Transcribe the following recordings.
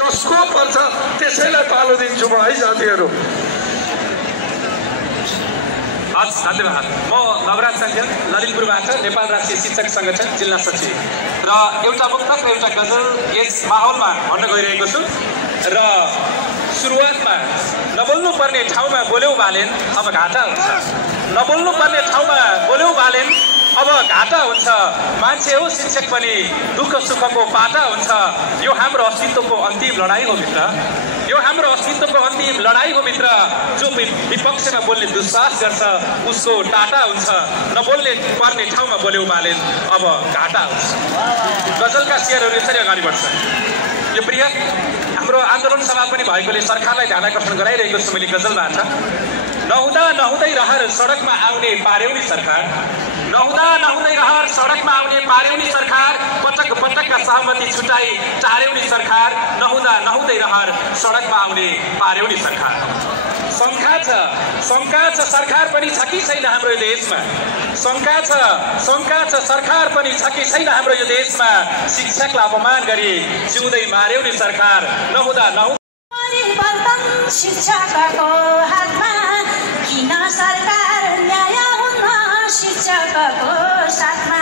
जसको पर्छ त्यसैलाई पालो दिन्छु म है साथीहरू। हस्, धन्यवाद। म नवराज सङ्ख्या ललितपुरबाट नेपाल राष्ट्रिय शिक्षक सङ्गठन जिल्ला सचिव र एउटा मुक्तक र एउटा गजल यस माहौलमा भन्न गइरहेको छु। र सुरुवातमा नबोल्नु पर्ने ठाउँमा बोल्यौ बालेन अब घाटा हुन्छ, नबोल्नु पर्ने ठाउँमा बोल्यौ बालेन अब घाटा हुन्छ। मान्छे हो शिक्षक पनि दुःख सुखको पाटा हुन्छ। यो हाम्रो अस्तित्वको अन्तिम लडाइँ हो मित्र, यो हाम्रो अस्तित्वको अन्तिम लडाइँ हो मित्र। जो विपक्षमा बोल्ने दुस्साहस गर्छ उसको टाटा हुन्छ। नबोल्ने पर्ने ठाउँमा बोल्यौ बालेन अब घाटा हुन्छ। गजलका शेरहरू यसरी अगाडि बढ्छ। यो प्रिय हाम्रो आन्दोलन सभा पनि भएकोले सरकारलाई ध्यान आकर्षण गराइरहेको छु मैले गजलबाट। नहुँदा नहुँदै रहर सडकमा आउने पार्यौनी सरकार, नहुँदा नहुँदै रहर सडकमा आउने पार्यौनी सरकार, पटक पटकका सहमति छुटाई टार्यौनी सरकार, नहुँदा नहुँदै रहर सडकमा आउने पार्यौनी सरकार। शङ्का छ सरकार पनि छ कि छैन हाम्रो यो देशमा, शङ्का छ सरकार पनि छ कि छैन हाम्रो यो देशमा। शिक्षकलाई अपमान गरी जिउँदै मार्यौनी सरकार, नहुँदा परिवर्तन शिक्षकको हातमा, किन सरकार न्याय हुन्न शिक्षकको साथमा।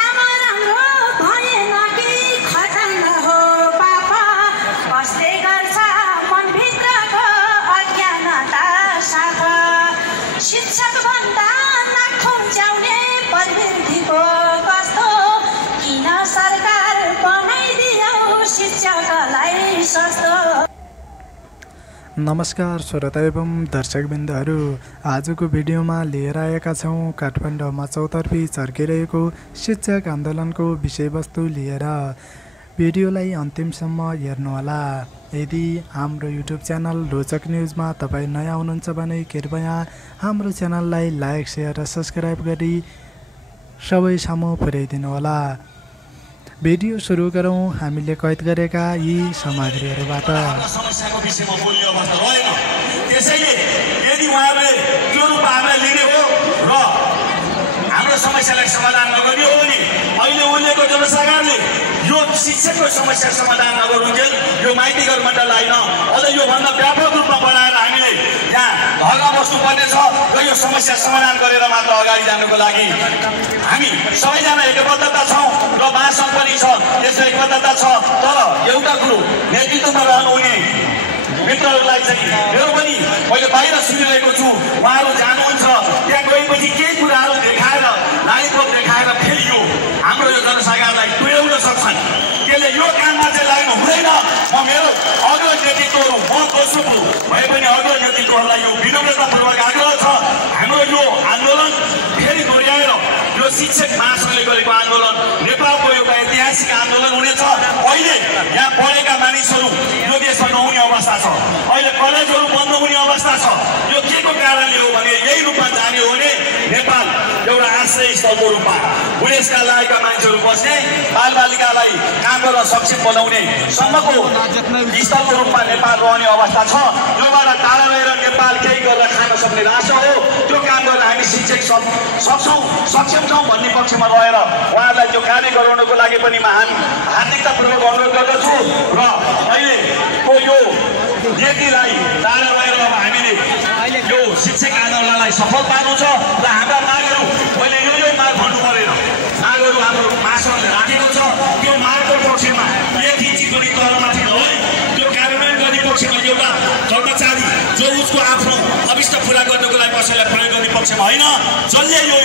आमा राम्रो भएन कि खटाङ हो पापा, बस्दै गर्छ मनभित्रको अज्ञानता साथ। शिक्षक भन्दा नाक खुम्च्याउने प्रवृत्तिको कस्तो, किन सरकार बनाइदियो शिक्षकलाई सस्तो। नमस्कार श्रोता एवं दर्शकबिन्दुहरू, आजको भिडियोमा लिएर आएका छौँ काठमाडौँमा चौतर्फी चर्किरहेको शिक्षक आन्दोलनको विषयवस्तु लिएर। भिडियोलाई अन्तिमसम्म हेर्नुहोला। यदि हाम्रो युट्युब च्यानल रोचक न्युजमा तपाईँ नयाँ हुनुहुन्छ भने कृपया हाम्रो च्यानललाई लाइक, सेयर र सब्सक्राइब गरी सबै सामु पुर्याइदिनुहोला। भिडियो सुरु गरौँ हामीले कैद गरेका यी सामग्रीहरूबाट। समस्याको विषयमा बोल्ने अवस्था रहेन। त्यसैले यदि उहाँहरूले त्यो रूप हामीलाई लिने हो र हाम्रो समस्यालाई समाधान नगर्ने हो भने अहिले उहिलेको जनसरकारले यो शिक्षकको समस्या समाधान नगरुन्जेल यो माइतीघर मण्डल होइन, अझ योभन्दा व्यापक रूपमा बनाएर हामीले यहाँ घरमा बस्नुपर्ने छ र यो समस्या समाधान गरेर मात्र अगाडि जानुको लागि हामी सबैजना एकबद्धता छौँ र महासङ्घ पनि छ, यसो एकबद्धता छ। तर एउटा कुरो नेतृत्वमा रहनुहुने मित्रहरूलाई चाहिँ मेरो पनि मैले बाहिर सुनिरहेको छु, उहाँहरू जानुहुन्छ त्यहाँ गएपछि केही कुराहरू देखाएर लाइटोप देखाएर फेरि यो हाम्रो यो जनसरकारलाई पुर्याउन सक्छन्। त्यसले यो काममा चाहिँ लाग्नु हुँदैन। म मेरो अग्लो नेतृत्वहरू, म दोस्रो भए पनि अग्लो नेतृत्वहरूलाई यो विनम्रतापूर्वक आग्रह छ, हाम्रो यो आन्दोलन फेरि दोहोऱ्याएर यो शिक्षक महासङ्घले गरेको आन्दोलन नेपालको एउटा ऐतिहासिक आन्दोलन हुनेछ। अहिले यहाँ पढेका मानिसहरू यो देशमा नहुने अवस्था छ, अहिले कलेजहरू बन्द हुने अवस्था छ। यो के को कारणले हो भने यही रूपमा जाने हो भने नेपाल एउटा आश्रय स्थलको रूपमा बुढेसकाल लागेका मान्छेहरू बस्ने, बालबालिकालाई काम गर्न सक्षम बनाउने सम्मको स्थलको रूपमा नेपाल रहने अवस्था छ। योबाट टाढा रहेर नेपाल केही गरेर खान सक्ने राष्ट्र हो। त्यो काम गर्न हामी शिक्षक सक्षम छौँ भन्ने पक्षमा रहेर उहाँहरूलाई त्यो कार्य गराउनको लागि पनि म हार्दिकतापूर्वक अनुरोध गर्दछु। र अहिलेको यो नीतिलाई टाढा रहेर अब हामीले यो शिक्षक आन्दोलनलाई सफल पार्नु छ र हाम्रा मागहरू मैले यो माग भन्नु परेन, मागहरू हाम्रो महासङ्घले राखेको छ। त्यो मागको पक्षमा एक इन्ची गरी तलमाथि नभई त्यो कार्यान्वयन गर्ने पक्षमा एउटा कर्मचारी जो उसको आफ्नो अभिष्ट पुरा गर्नको लागि कसैलाई प्रयोग गर्ने पक्षमा होइन, जसले यो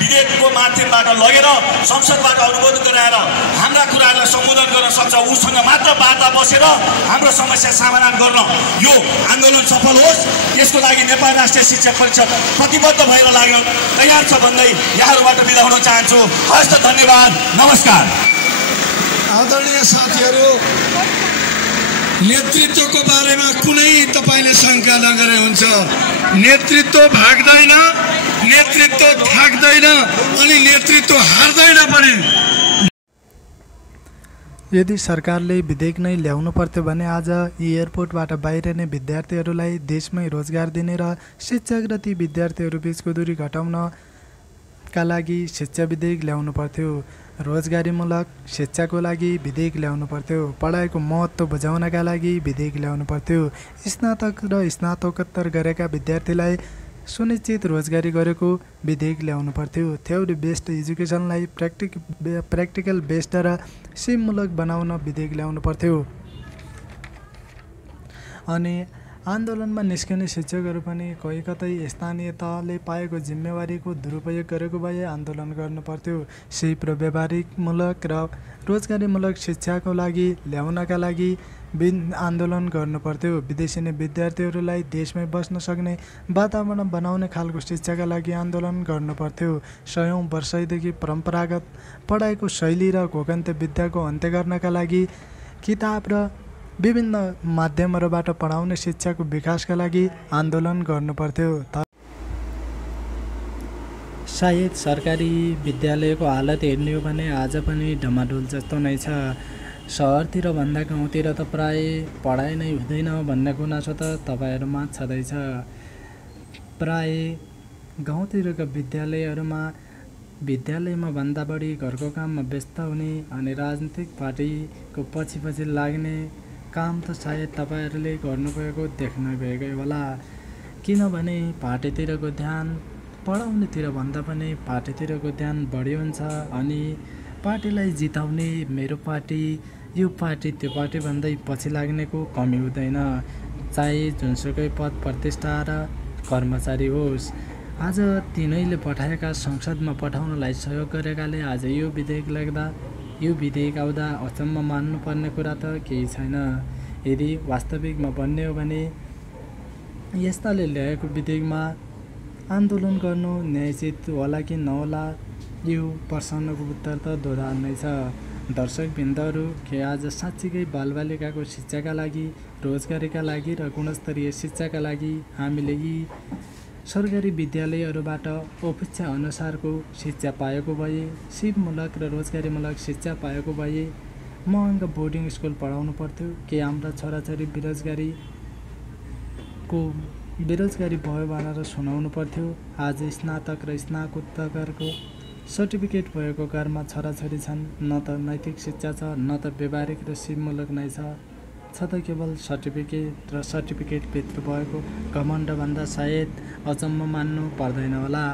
विधेयकको माध्यमबाट लगेर संसदबाट अनुमोदन गराएर हाम्रा कुराहरूलाई सम्बोधन गर्न सक्छ, उसँग मात्र वार्ता बसेर हाम्रो समस्या समाधान गर्न यो आन्दोलन सफल होस्। यसको लागि नेपाल राष्ट्रिय शिक्षक परिषद प्रतिबद्ध भएर लाग्न तयार छ भन्दै यहाँहरूबाट बिदा हुन चाहन्छु। हस्त धन्यवाद, नमस्कार। आदरणीय साथीहरू, नेतृत्वको बारेमा कुनै तपाईले शङ्का नगरे हुन्छ। नेतृत्व भाग्दैन, नेतृत्व थाक्दैन अनि नेतृत्व हार्दैन पनि। यदि सरकारले विधेयक नै ल्याउनु पर्थ्यो भने आज एयरपोर्टबाट बाहिरिने विद्यार्थीहरूलाई देशमै रोजगार दिने र शिक्षक र ती विद्यार्थीहरू बीचको दूरी घटाउनका लागि शिक्षा विधेयक ल्याउनु पर्थ्यो रोजगारीमूलक शिक्षाको लागि विधेयक ल्याउनु पर्थ्यो। पढाइको महत्त्व बुझाउनका लागि विधेयक ल्याउनु पर्थ्यो। स्नातक र स्नातकोत्तर गरेका विद्यार्थीलाई सुनिश्चित रोजगारी गरेको विधेयक ल्याउनु पर्थ्यो। थ्योरी बेस्ड एजुकेसनलाई प्र्याक्टिकल बेस्ड र सिपमूलक बनाउन विधेयक ल्याउनु पर्थ्यो। अनि आन्दोलनमा निस्कने शिक्षकहरू पनि कोही कतै स्थानीय तहले पाएको जिम्मेवारीको दुरुपयोग गरेको भए आन्दोलन गर्नुपर्थ्यो। सिप र व्यावहारिकमूलक र रोजगारीमूलक शिक्षाको लागि ल्याउनका लागि आन्दोलन गर्नुपर्थ्यो। विदेशी विद्यार्थीहरूलाई देशमै बस्न सक्ने वातावरण बनाउने खालको शिक्षाका लागि आन्दोलन गर्नुपर्थ्यो। सयौँ वर्षदेखि परम्परागत पढाइको शैली र घोकन्ते विद्याको अन्त्य गर्नका लागि किताब र विभिन्न माध्यमहरूबाट पढाउने शिक्षाको विकासका लागि आन्दोलन गर्नुपर्थ्यो। सायद सरकारी विद्यालयको हालत हेर्ने हो भने आज पनि डमाडोल जस्तो नै छ। सहरतिर भन्दा गाउँतिर त प्राय पढाइ नै हुँदैन भन्ने गुनासो त तपाईँहरूमा छँदैछ। प्राय गाउँतिरका विद्यालयमा भन्दा बढी घरको काममा व्यस्त हुने अनि राजनीतिक पार्टीको पछि लाग्ने काम त सायद तपाईँहरूले गर्नुभएको देख्नुभएकै होला। किनभने पार्टीतिरको ध्यान पढाउनेतिर भन्दा पनि पार्टीतिरको ध्यान बढी हुन्छ अनि पार्टीलाई जिताउने मेरो पार्टी यो पार्टी त्यो पार्टी भन्दै पछि लाग्नेको कमी हुँदैन, चाहे जुनसुकै पद प्रतिष्ठा र कर्मचारी होस्। आज तिनैले पठाएका संसदमा पठाउनलाई सहयोग गरेकाले आज यो विधेयक आउँदा अचम्म मान्नुपर्ने कुरा त केही छैन। यदि वास्तविकमा भन्ने हो भने यस्ताले ल्याएको विधेयकमा आन्दोलन गर्नु न्यायोचित होला कि नहोला यो प्रश्नको उत्तर त दोधार नै छ। दर्शकवृन्दहरू के आज साँच्चीकै बालबालिकाको शिक्षाका लागि, रोजगारीका लागि र गुणस्तरीय शिक्षाका लागि हामीले यी सरकारी विद्यालयहरूबाट अपेक्षा अनुसारको शिक्षा पाएको भए, सिपमूलक र रोजगारीमूलक शिक्षा पाएको भए महँगो बोर्डिङ स्कुल पढाउनु पर्थ्यो कि हाम्रा छोराछोरी बेरोजगारी भयो भनेर सुनाउनु पर्थ्यो। आज स्नातक र स्नातकोत्तरको सर्टिफिकेट भएको घरमा छोराछोरी छन्, न त नैतिक शिक्षा छ न त व्यावहारिक र सिपमूलक नै छ त केवल सर्टिफिकेट भित्र भएको घमण्ड भन्दा सायद अचम्म मान्नु पर्दैन होला।